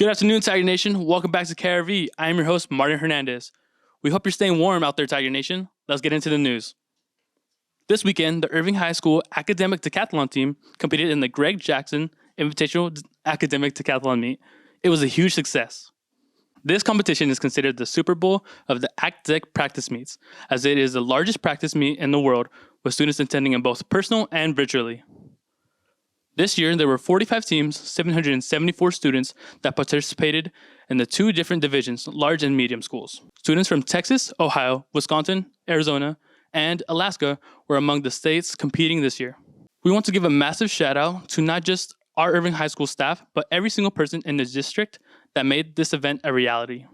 Good afternoon, Tiger Nation. Welcome back to KIRV. I am your host, Martin Hernandez. We hope you're staying warm out there, Tiger Nation. Let's get into the news. This weekend, the Irving High School academic decathlon team competed in the Greg Jackson Invitational Academic Decathlon Meet. It was a huge success. This competition is considered the Super Bowl of the ACDEC practice meets, as it is the largest practice meet in the world, with students attending in both personal and virtually. This year, there were 45 teams, 774 students that participated in the two different divisions, large and medium schools. Students from Texas, Ohio, Wisconsin, Arizona, and Alaska were among the states competing this year. We want to give a massive shout out to not just our Irving High School staff, but every single person in the district that made this event a reality.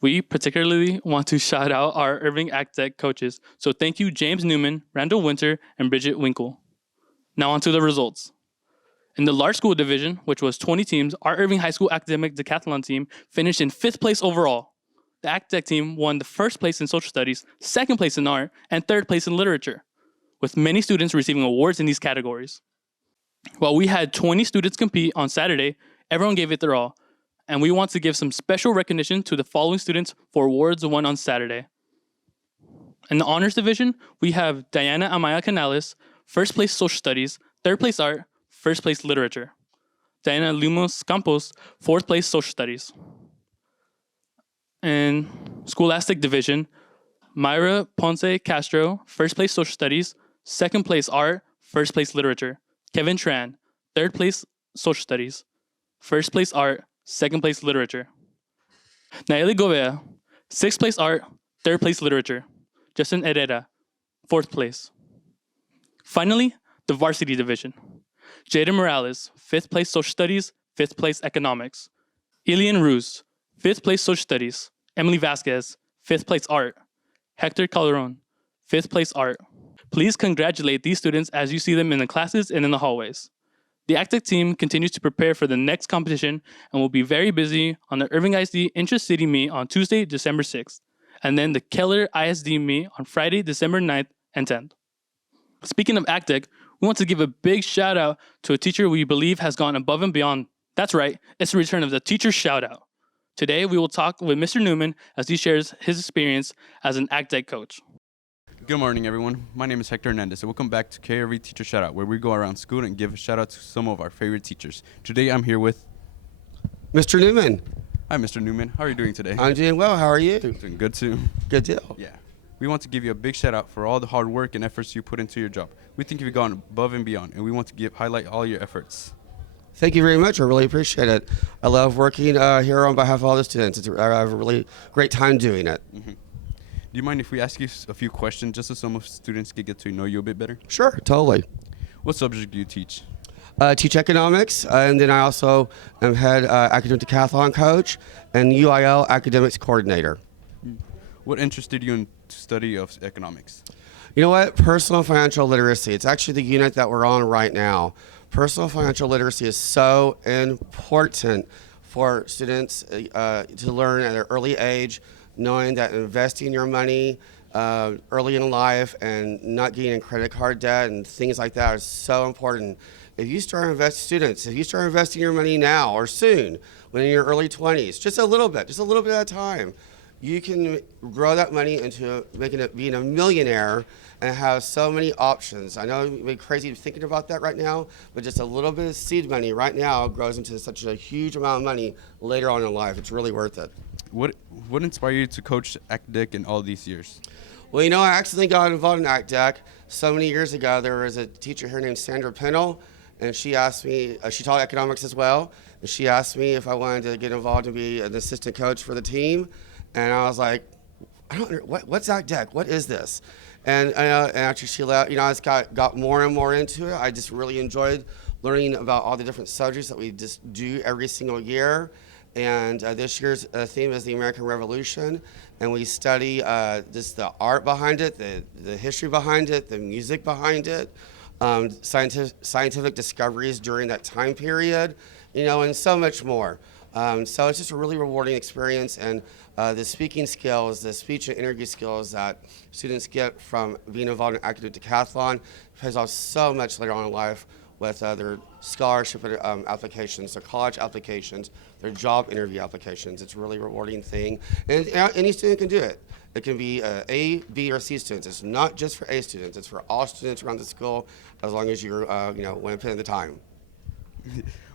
We particularly want to shout out our Irving ACDEC coaches, so thank you James Newman, Randall Winter, and Bridget Winkle. Now on to the results. In the large school division, which was 20 teams, our Irving High School academic decathlon team finished in 5th place overall. The ACDEC team won the 1st place in social studies, 2nd place in art, and 3rd place in literature, with many students receiving awards in these categories. While we had 20 students compete on Saturday, everyone gave it their all, and we want to give some special recognition to the following students for awards won on Saturday. In the honors division, we have Diana Amaya Canales, 1st place social studies, 3rd place art, 1st place literature. Diana Lumos Campos, 4th place social studies. In scholastic division, Myra Ponce Castro, 1st place social studies, 2nd place art, 1st place literature. Kevin Tran, 3rd place social studies, 1st place art, 2nd place literature. Nayeli Govea, 6th place art, 3rd place literature. Justin Herrera, 4th place. Finally, the varsity division. Jada Morales, 5th place social studies, 5th place economics. Elian Ruz, 5th place social studies. Emily Vasquez, 5th place art. Hector Calderon, 5th place art. Please congratulate these students as you see them in the classes and in the hallways. The ACDEC team continues to prepare for the next competition and will be very busy on the Irving ISD Intra-City Meet on Tuesday, December 6th, and then the Keller ISD Meet on Friday, December 9th and 10th. Speaking of ACDEC, we want to give a big shout out to a teacher we believe has gone above and beyond. That's right, it's the return of the teacher shout out. Today, we will talk with Mr. Newman as he shares his experience as an ACDEC coach. Good morning, everyone. My name is Hector Hernandez, and welcome back to KIRV Teacher Shoutout, where we go around school and give a shout out to some of our favorite teachers. Today, I'm here with Mr. Newman. Hi, Mr. Newman. How are you doing today? I'm doing well. How are you? Doing good too. Good deal. Yeah. We want to give you a big shout out for all the hard work and efforts you put into your job. We think you've gone above and beyond, and we want to highlight all your efforts. Thank you very much. I really appreciate it. I love working here on behalf of all the students. I have a really great time doing it. Mm-hmm. Do you mind if we ask you a few questions just so some of the students can get to know you a bit better? Sure, totally. What subject do you teach? Teach economics, and then I also am head academic decathlon coach and UIL academics coordinator. What interested you in study of economics? You know what? Personal financial literacy. It's actually the unit that we're on right now. Personal financial literacy is so important for students to learn at an early age, knowing that investing your money early in life and not getting in credit card debt and things like that is so important. If you start investing your money now or soon, when in your early 20s, just a little bit at a time, you can grow that money into being a millionaire and have so many options. I know you're crazy thinking about that right now, but just a little bit of seed money right now grows into such a huge amount of money later on in life. It's really worth it. What inspired you to coach ACDEC in all these years? Well, you know, I actually got involved in ACDEC so many years ago. There was a teacher here named Sandra Pennell, and she asked me, she taught economics as well, and she asked me if I wanted to get involved and be an assistant coach for the team. And I was like, what's ACDEC? What is this? And after she left, I just got more and more into it. I just really enjoyed learning about all the different subjects that we just do every single year. And this year's theme is the American Revolution. And we study just the art behind it, the history behind it, the music behind it, scientific discoveries during that time period, and so much more. So it's just a really rewarding experience, and the speaking skills, the speech and interview skills that students get from being involved in academic decathlon pays off so much later on in life with their scholarship applications, their college applications, their job interview applications. It's a really rewarding thing, and any student can do it. It can be A, B, or C students. It's not just for A students. It's for all students around the school, as long as you're, want to put in the time.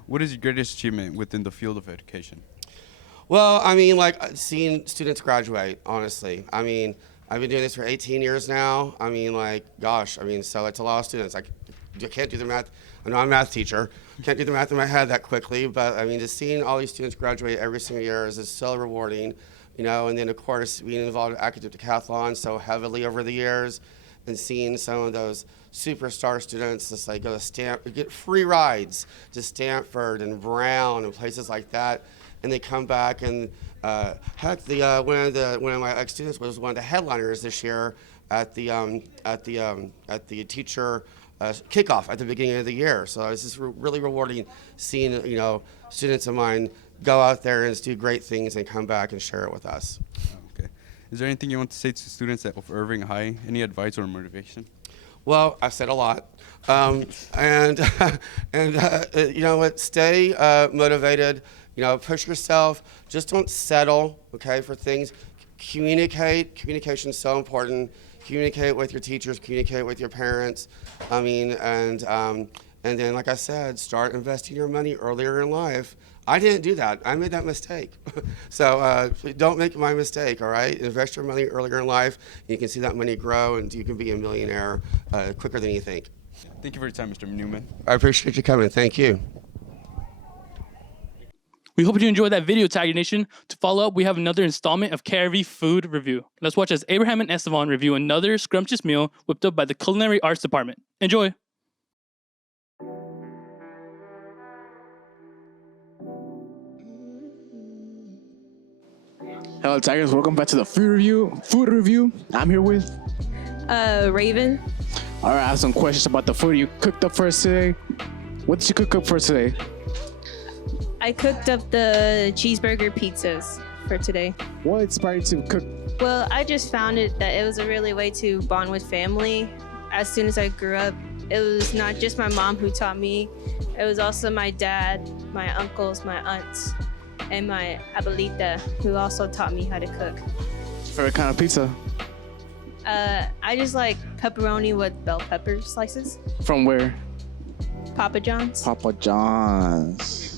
What is your greatest achievement within the field of education? Well, I mean, like seeing students graduate, honestly. I mean, I've been doing this for 18 years now. I mean, like, gosh, I mean, so it's a lot of students. I can't do the math. I'm not a math teacher. Can't do the math in my head that quickly, but I mean, just seeing all these students graduate every single year is so rewarding, and then of course being involved in academic decathlon so heavily over the years and seeing some of those superstar students just like go to get free rides to Stanford and Brown and places like that, and they come back and heck, one of my ex-students was one of the headliners this year at the teacher kickoff at the beginning of the year. So it's just really rewarding seeing students of mine go out there and do great things and come back and share it with us. Okay. Is there anything you want to say to students of Irving High? Any advice or motivation? Well, I've said a lot, and you know what? Stay motivated. Push yourself. Just don't settle. Okay, for things. Communicate. Communication is so important. Communicate with your teachers. Communicate with your parents. I mean, and then, like I said, start investing your money earlier in life. I didn't do that. I made that mistake. So don't make my mistake, all right? Invest your money earlier in life. You can see that money grow, and you can be a millionaire quicker than you think. Thank you for your time, Mr. Newman. I appreciate you coming. Thank you. We hope you enjoyed that video, Tiger Nation. To follow up, we have another installment of KIRV Food Review. Let's watch as Abraham and Estevan review another scrumptious meal whipped up by the Culinary Arts Department. Enjoy. Hello, Tigers. Welcome back to the food review. I'm here with. Raven. All right, I have some questions about the food you cooked up for us today. What did you cook up for us today? I cooked up the cheeseburger pizzas for today. What inspired you to cook? Well, I just found that it was a really way to bond with family. As soon as I grew up, it was not just my mom who taught me. It was also my dad, my uncles, my aunts, and my abuelita, who also taught me how to cook. Favorite kind of pizza? I just like pepperoni with bell pepper slices. From where? Papa John's. Papa John's.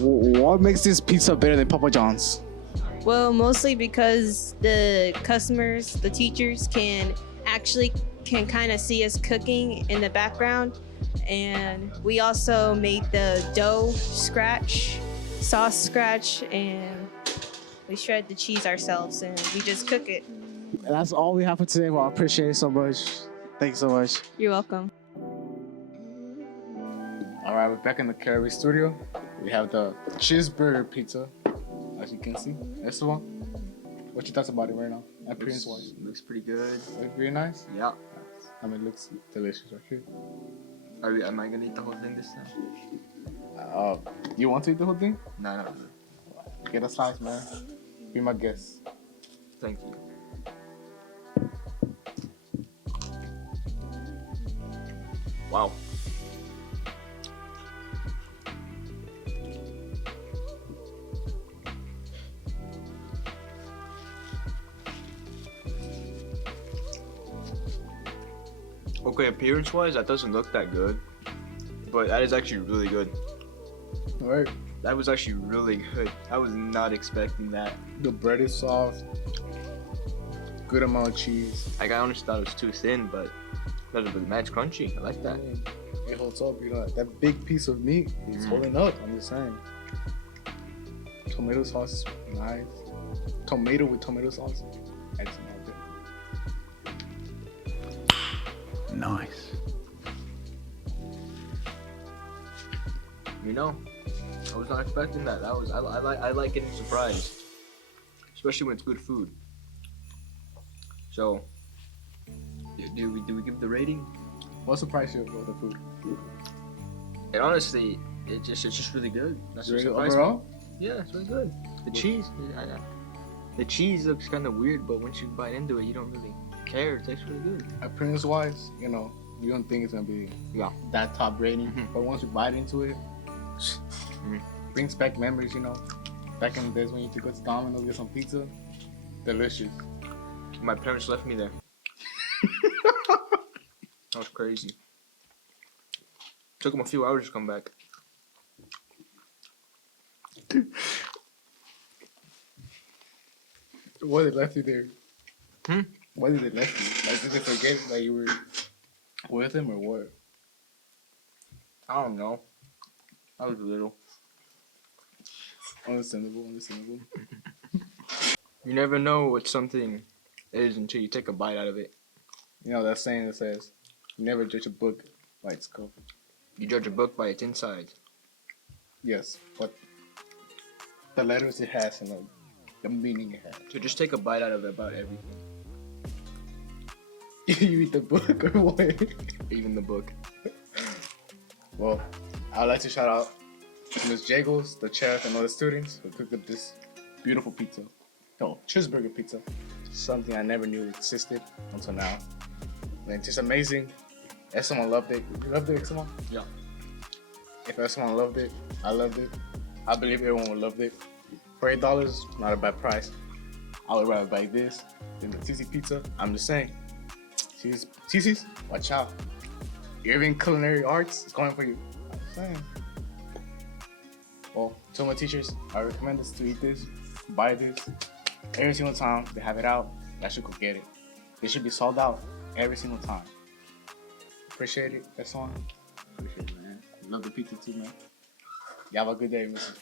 What makes this pizza better than Papa John's? Well, mostly because the customers, the teachers can kind of see us cooking in the background. And we also made the dough scratch, sauce scratch, and we shred the cheese ourselves and we just cook it. And that's all we have for today. Well, I appreciate it so much. Thank you so much. You're welcome. All right, we're back in the KIRV studio. We have the cheeseburger pizza, as you can see. That's the one. What you thoughts about it right now? Appearance-wise, Looks pretty good. looks really nice. Yeah. I mean, it looks delicious right here. Am I gonna eat the whole thing this time? You want to eat the whole thing? No. Get a slice, man. Be my guest. Thank you. Wow. Okay, appearance-wise, that doesn't look that good, but that is actually really good. All right. That was actually really good. I was not expecting that. The bread is soft. Good amount of cheese. Like, I honestly thought it was too thin, but it's crunchy. I like that. It holds up. That big piece of meat is holding up. I'm just saying. Tomato sauce is nice. Tomato with tomato sauce. Excellent. Nice. I was not expecting that. I like getting surprised, especially when it's good food. So, do we give the rating? What surprised you about the food? And honestly, it's just really good. That's what Really surprised me. overall? Yeah, it's really good. The cheese, the cheese looks kind of weird, but once you bite into it, you don't really care. It tastes really good. Appearance-wise, you don't think it's gonna be Yeah. that top rating, but once you bite into it, brings back memories. You know, back in the days when you used to go to Domino's get some pizza, delicious. My parents left me there. That was crazy. Took them a few hours to come back. Why they left you there? Hmm? Why did they left you? Like, did they forget that you were with him or what? I don't know. I was little. Understandable, understandable. You never know what something is until you take a bite out of it. You know that saying that says, "You never judge a book by its cover." You judge a book by its inside. Yes, but the letters it has and the meaning it has. So just take a bite out of about everything, You read the book or what? even the book. Well, I'd like to shout out to Ms. Jagels, the chef, and all the students who cooked up this beautiful pizza. No, cheeseburger pizza. Something I never knew existed until now. And it's just amazing. If someone loved it, you loved it, someone? Yeah. If someone loved it, I loved it. I believe everyone would love it. For $8, not a bad price. I would rather buy this than the TC pizza. I'm just saying. TC's, watch out. Irving Culinary Arts is going for you. I'm just saying. Well, to my teachers, I recommend us to eat this, buy this. Every single time they have it out, I should go get it. They should be sold out every single time. Appreciate it. That's all. Appreciate it, man. Love the pizza too, man. You have a good day, Mrs.